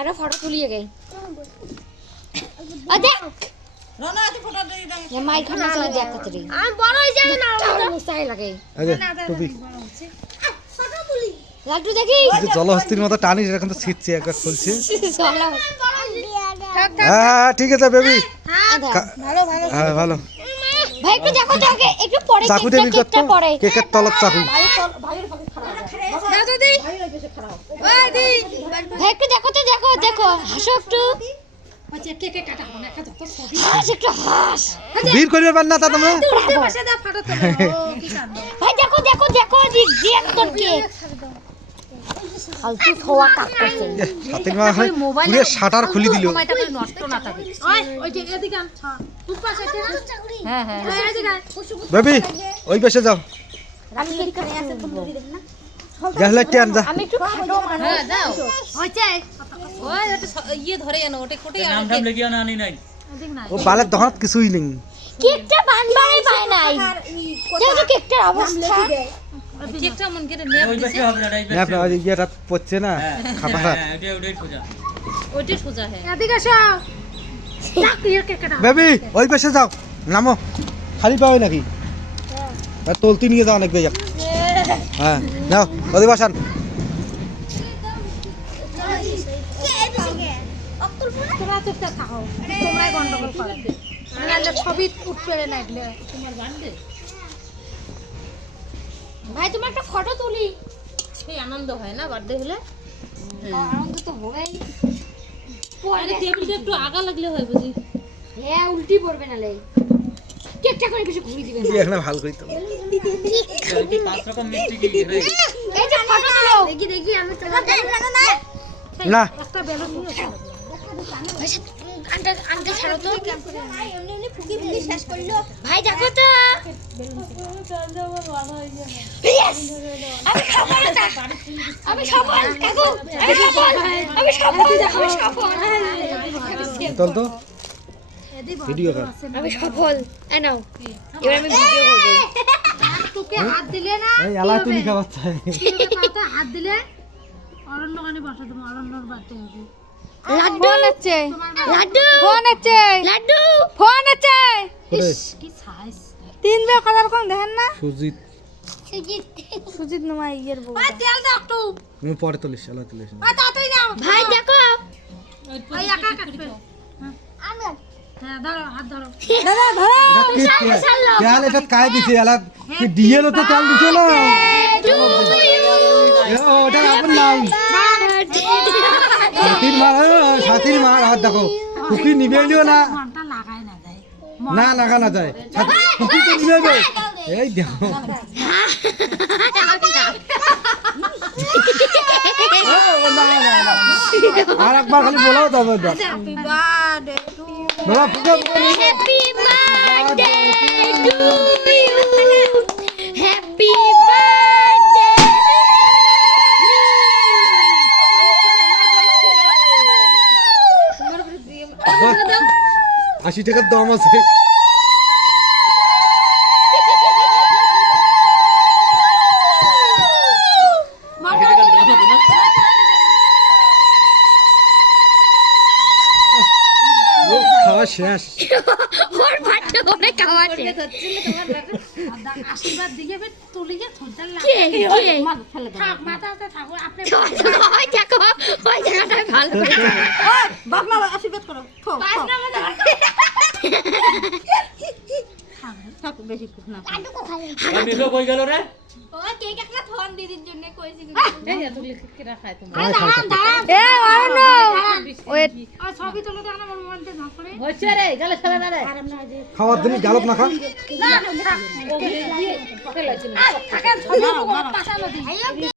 আরে ফটো তুলিয়ে গে আদে রনা আজ ফটো দেই দাও এ মাই খানা চলে দেখ কতরি আমি বড় হই যাই না মুস্তাই লাগে আরে টুপি ফটো তুলি লাড্ডু দেখি যে জলহস্তির মতো টানিস এখন তো ছিটছে একবার খুলছে চলো হ্যাঁ ঠিক আছে বেবি ভালো ভালো হ্যাঁ ভালো ভাই একটু দেখো তো আগে একটু পরে চাকু দিয়ে বিকট কেকটা পরে কেকের তলত চাকু দাদু দি ওই দি ভাই একটু দেখো তো দেখো হাসো একটু আচ্ছা কেকে কাটা হবে না একটা তো ছবি হাস একটু হাস বীর করিবে পার না তা তোমরা উঠতে বসে দা ফটো তুলো ও কি কাণ্ড ভাই দেখো রিয়েক্ট তোর কেক ফালতু খোয়া কাক করছে হাতের মা পুরো শাটার খুলে দিল সময়টা করে নষ্ট না থাকে ওই যে এদিকে আন তুই পাশে হ্যাঁ হ্যাঁ এদিকে বেবি ওই পাশে যাও আমি কেকটা আছে তুমি গ্যাস লাইট আন যা আমি একটু খাটো হ্যাঁ দাও হইছে ওই ওটা ইয়ে ধরে জানো ওটা কোটে নাম টাম লেগে আনি নাই ও বালের দোকানত কিছুই নেই কেকটা বানবারই পায় নাই দেখো কেকটার অবস্থা কেকটা মন করে নেপ ওই দিছে পাশে হবে না এই না পাশে আপনার ইয়েটা পড়ছে না খাবার হ্যাঁ ওটাই সোজা ওইটা সোজা হ্যাঁ এদিকে এসো টাক ইয়ে কেকে কাটা বেবি ওই পাশে যাও নামো খালি পাবে নাকি আর তলতি নিয়ে যাও অনেক বেজা হ্যাঁ যাও ওদের বসান তোমরা চুপচাপ থাকো তোমরাই গন্ডগোল করো নাহলে ছবি উঠবে না এগুলো তোমার বান্ধে ভাই তোমার একটা ফটো তুলি সেই আনন্দ হয় না বার্থডে হলে আনন্দ তো হবেই আরে টেবিলটা একটু আগা লাগলে হয় বুঝি হ্যাঁ উল্টি পড়বে না লে কেকটা করে কিছু ঘুরি দিবেন কি এখন ভালো করি তো কি পাঁচ রকম মিষ্টি কি রে এই যে ফটো তুলো দেখি আমি তোমার না একটা বেলুন নিয়ে আনতে ছাড়ো তো ভাই দেখো তো Yes! আমি সফল কাকু আমি সফল চল তো ভিডিও কর আমি সফল নাও এবার আমি ভিডিও করব তোকে হাত দিলে না এই আলা তুমি খাবার চাই তোকে হাত দিলে অরণ্য গানে বসা তুমি অরণ্যর বাড়তে হবে লাড্ডু আছে লাড্ডু ফোন আছে লাড্ডু ফোন আছে ওরে কি সাইজ তিন বে কালার কোন দেখেন না সুজিত সুজিত নামা ইয়ের বউ তেল দাও একটু তুমি পরে তুলিস আলা তুলিস তাড়াতাড়ি দাও ভাই দেখো ওই একা কাটবে আমি হ্যাঁ ধরো হাত ধরো এটা কি তেল এটা কাই দিছে আলা কি ডিএল তো তেল দিছে না ওটা আপন নাম সাথীর মার হাত দেখো কুকি নিবেলিও না ঘন্টা লাগাই না যায় না লাগা না যায় কুকি তো নিবে এই দেখো আর একবার খালি বলাও তবে হ্যাপি বার্থডে টু বলা ফুকা happy birthday to you happy birthday 80 টাকার দাম আছে খাওয়া শেষ ওর বাচ্চা করে খাওয়াছে আশীর্বাদ দিয়ে তুলিয়ে থরদার কে লাগে কে থাক মাথাতে থাকো আপনি ওই দেখো ওই জায়গাটা ভালো করে বাপ মা আশীর্বাদ করো থো থাক বেশি না আমি তো কই গেল রে ওই কেক একটা ফোন দিদির জন্য কইছি এই এত কেকটা খায় তোমার এ অরণ্য ওয়েট ছবি তুলে দাও না আমার মোবাইলতে না করে হচ্ছে রে গালে খেলা না রে খাওয়ার দিন গালপ না খা ওকে লাগছে না থাকেন ছবি পাশানো দিই